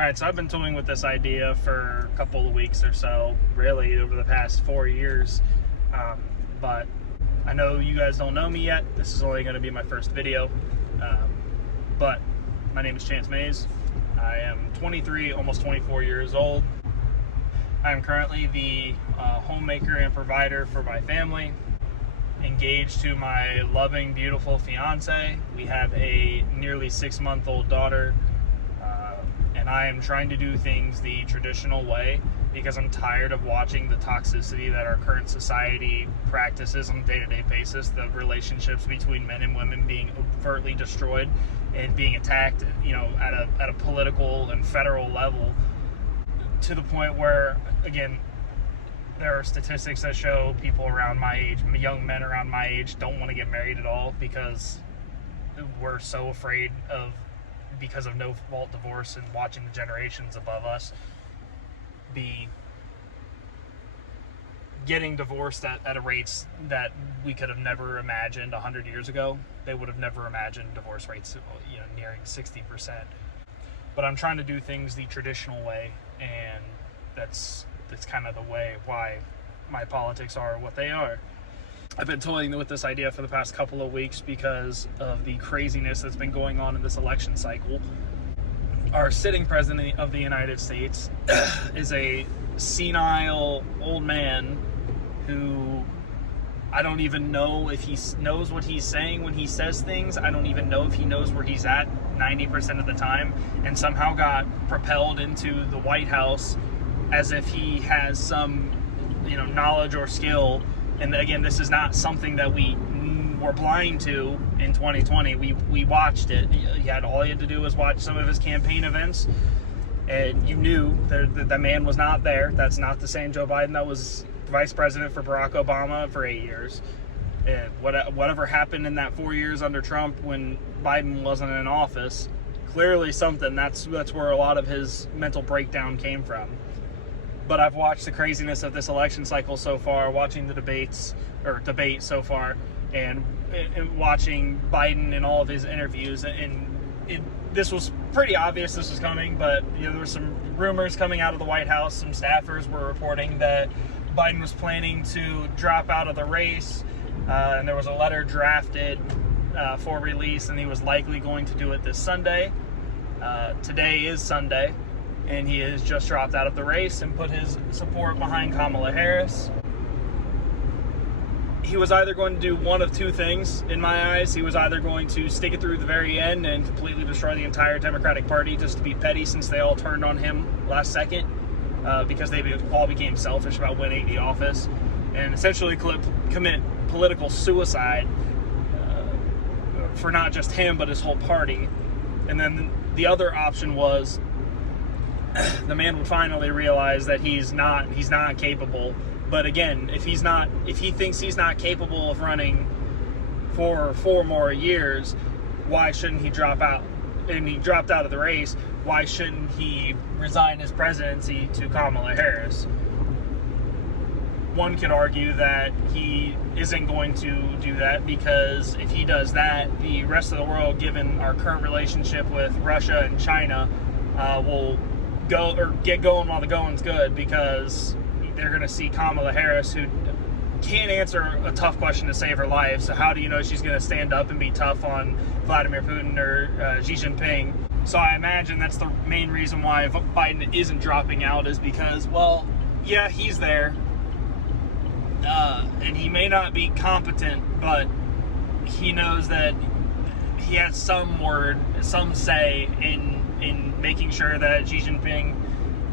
All right, so I've been toying with this idea for a couple of weeks or so, really over the past 4 years. But I know you guys don't know me yet. This is only going to be my first video. But my name is Chance Mays. I am 23, almost 24 years old. I am currently the homemaker and provider for my family, engaged to my loving, beautiful fiance. We have a nearly 6-month-old daughter. And I am trying to do things the traditional way because I'm tired of watching the toxicity that our current society practices on a day-to-day basis, the relationships between men and women being overtly destroyed and being attacked, at a political and federal level, to the point where, again, there are statistics that show people around my age, young men around my age, don't want to get married at all because we're so afraid of, because of no-fault divorce and watching the generations above us be getting divorced at a rates that we could have never imagined 100 years ago. They would have never imagined divorce rates, nearing 60%. But I'm trying to do things the traditional way, and that's kind of the way why my politics are what they are. I've been toying with this idea for the past couple of weeks because of the craziness that's been going on in this election cycle. Our sitting president of the United States is a senile old man who I don't even know if he knows what he's saying when he says things. I don't even know if he knows where he's at 90% of the time, and somehow got propelled into the White House as if he has some, knowledge or skill. And again, this is not something that we were blind to in 2020. We watched it. All you had to do was watch some of his campaign events, and you knew that the man was not there. That's not the same Joe Biden that was vice president for Barack Obama for 8 years. And whatever happened in that 4 years under Trump when Biden wasn't in office, clearly something. That's where a lot of his mental breakdown came from. But I've watched the craziness of this election cycle so far, watching the debate so far, and watching Biden in all of his interviews. And this was pretty obvious this was coming, but there were some rumors coming out of the White House. Some staffers were reporting that Biden was planning to drop out of the race, and there was a letter drafted for release, and he was likely going to do it this Sunday. Today is Sunday. And he has just dropped out of the race and put his support behind Kamala Harris. He was either going to do one of two things, in my eyes. He was either going to stick it through the very end and completely destroy the entire Democratic Party just to be petty, since they all turned on him last second, because they all became selfish about winning the office, and essentially commit political suicide for not just him, but his whole party. And then the other option was the man would finally realize that he's not capable. But again, if he thinks he's not capable of running for 4 more years, why shouldn't he drop out? And he dropped out of the race. Why shouldn't he resign his presidency to Kamala Harris? One could argue that he isn't going to do that, because if he does that, the rest of the world, given our current relationship with Russia and China, will get going while the going's good, because they're going to see Kamala Harris, who can't answer a tough question to save her life. So how do you know she's going to stand up and be tough on Vladimir Putin or Xi Jinping? So I imagine that's the main reason why Biden isn't dropping out, is because, well, yeah, he's there, and he may not be competent, but he knows that he has some word, some say in making sure that Xi Jinping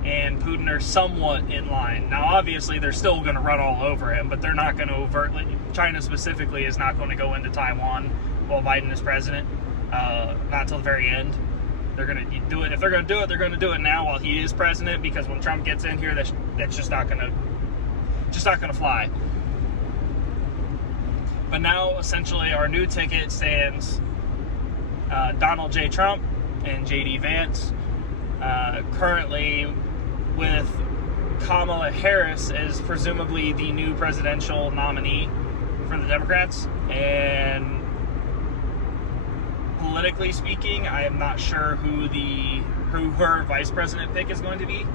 and Putin are somewhat in line. Now, obviously, they're still going to run all over him, but they're not going to overtly. China specifically is not going to go into Taiwan while Biden is president, not till the very end. They're going to do it. If they're going to do it, they're going to do it now while he is president, because when Trump gets in here, that's just not going to fly. But now, essentially, our new ticket stands Donald J. Trump and J.D. Vance, currently with Kamala Harris as presumably the new presidential nominee for the Democrats. And politically speaking, I am not sure who the who her vice president pick is going to be.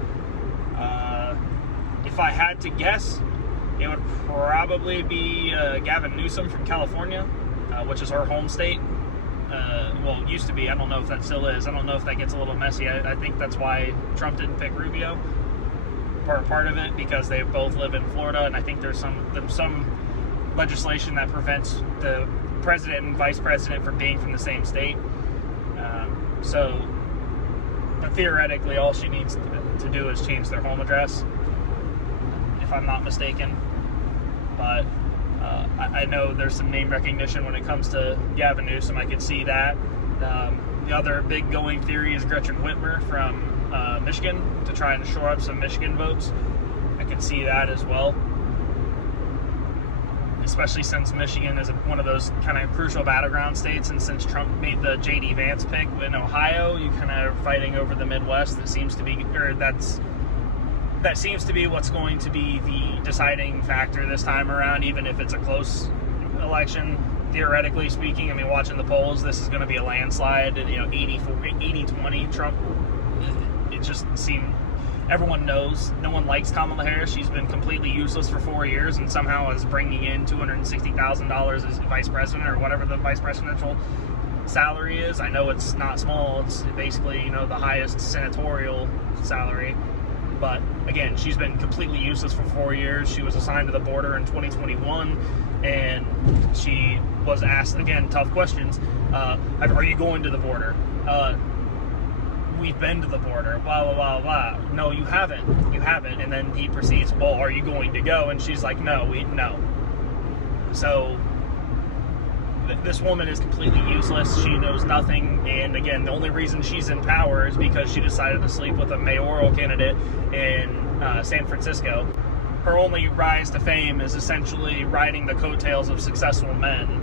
If I had to guess, it would probably be Gavin Newsom from California, which is her home state. Well, it used to be. I don't know if that still is. I don't know if that gets a little messy. I think that's why Trump didn't pick Rubio for part of it, because they both live in Florida, and I think there's some legislation that prevents the president and vice president from being from the same state. But theoretically, all she needs to do is change their home address, if I'm not mistaken. But I know there's some name recognition when it comes to Gavin Newsom. I could see that. The other big going theory is Gretchen Whitmer from Michigan, to try and shore up some Michigan votes. I could see that as well, especially since Michigan is one of those kind of crucial battleground states, and since Trump made the J.D. Vance pick in Ohio, you kind of fighting over the Midwest. That seems to be what's going to be the deciding factor this time around, even if it's a close election. Theoretically speaking, I mean, watching the polls, this is going to be a landslide, 80-20 Trump. It just seemed, everyone knows, no one likes Kamala Harris. She's been completely useless for 4 years, and somehow is bringing in $260,000 as vice president, or whatever the vice presidential salary is. I know it's not small. It's basically, the highest senatorial salary. But again, she's been completely useless for 4 years. She was assigned to the border in 2021, and she was asked, again, tough questions. Are you going to the border? We've been to the border, blah, blah, blah, blah. No, you haven't. You haven't. And then he proceeds, well, are you going to go? And she's like, no. So this woman is completely useless. She knows nothing. And again, the only reason she's in power is because she decided to sleep with a mayoral candidate in San Francisco. Her only rise to fame is essentially riding the coattails of successful men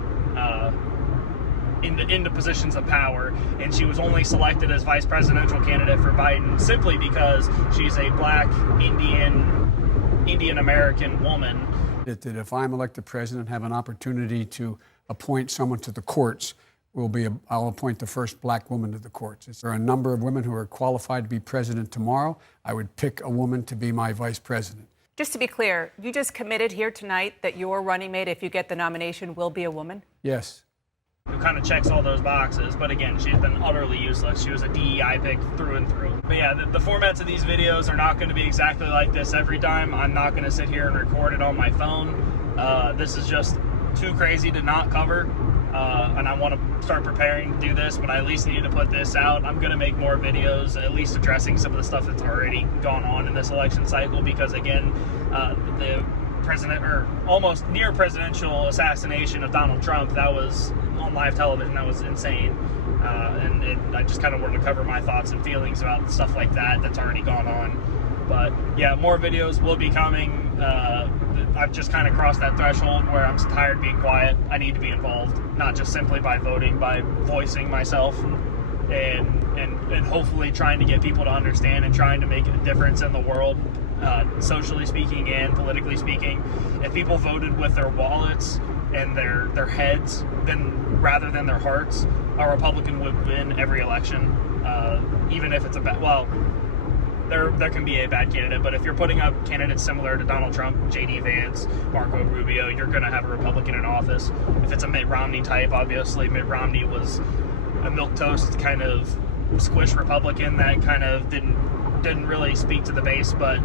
into positions of power, and she was only selected as vice presidential candidate for Biden simply because she's a black Indian American woman. That if I'm elected president, have an opportunity to appoint someone to the courts, I'll appoint the first black woman to the courts. There are a number of women who are qualified to be president tomorrow. I would pick a woman to be my vice president. Just to be clear, you just committed here tonight that your running mate, if you get the nomination, will be a woman? Yes. Who kind of checks all those boxes, but again, she's been utterly useless. She was a DEI pick through and through. But yeah, the formats of these videos are not going to be exactly like this every time. I'm not going to sit here and record it on my phone. This is just too crazy to not cover, and I want to start preparing to do this, but I at least need to put this out. I'm going to make more videos, at least addressing some of the stuff that's already gone on in this election cycle, because again, the president, or almost near presidential assassination of Donald Trump, that was on live television. That was insane. I just kind of wanted to cover my thoughts and feelings about stuff like that that's already gone on. But yeah, more videos will be coming. I've just kind of crossed that threshold where I'm tired of being quiet. I need to be involved, not just simply by voting, by voicing myself and hopefully trying to get people to understand and trying to make a difference in the world, socially speaking and politically speaking. If people voted with their wallets and their heads, then rather than their hearts, a Republican would win every election, even if it's a bad, well, there can be a bad candidate, but if you're putting up candidates similar to Donald Trump, J.D. Vance, Marco Rubio, you're going to have a Republican in office. If it's a Mitt Romney type, obviously Mitt Romney was a milquetoast kind of squish Republican that kind of didn't really speak to the base, but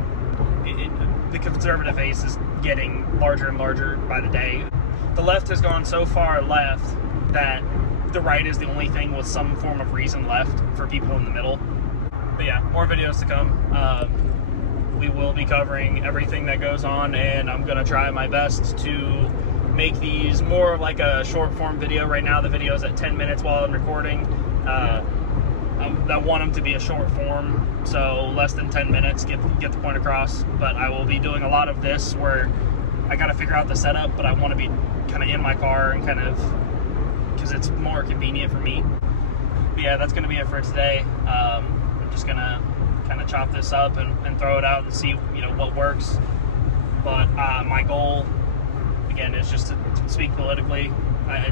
the conservative base is getting larger and larger by the day. The left has gone so far left that the right is the only thing with some form of reason left for people in the middle. But yeah, more videos to come. We will be covering everything that goes on, and I'm going to try my best to make these more like a short form video. Right now the video is at 10 minutes while I'm recording. I want them to be a short form, so less than 10 minutes, get the point across. But I will be doing a lot of this where I got to figure out the setup, but I want to be kind of in my car and kind of, because it's more convenient for me. But yeah, that's going to be it for today. I'm just going to kind of chop this up and throw it out and see, what works. But my goal, again, is just to speak politically,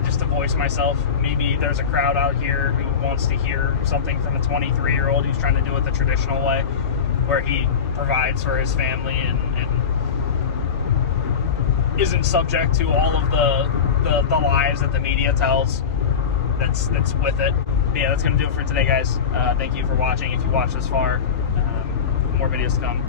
just to voice myself. Maybe there's a crowd out here who wants to hear something from a 23-year-old who's trying to do it the traditional way, where he provides for his family and isn't subject to all of the lies that the media tells. That's with it. But yeah, that's gonna do it for today, guys. Thank you for watching. If you watched this far, more videos to come.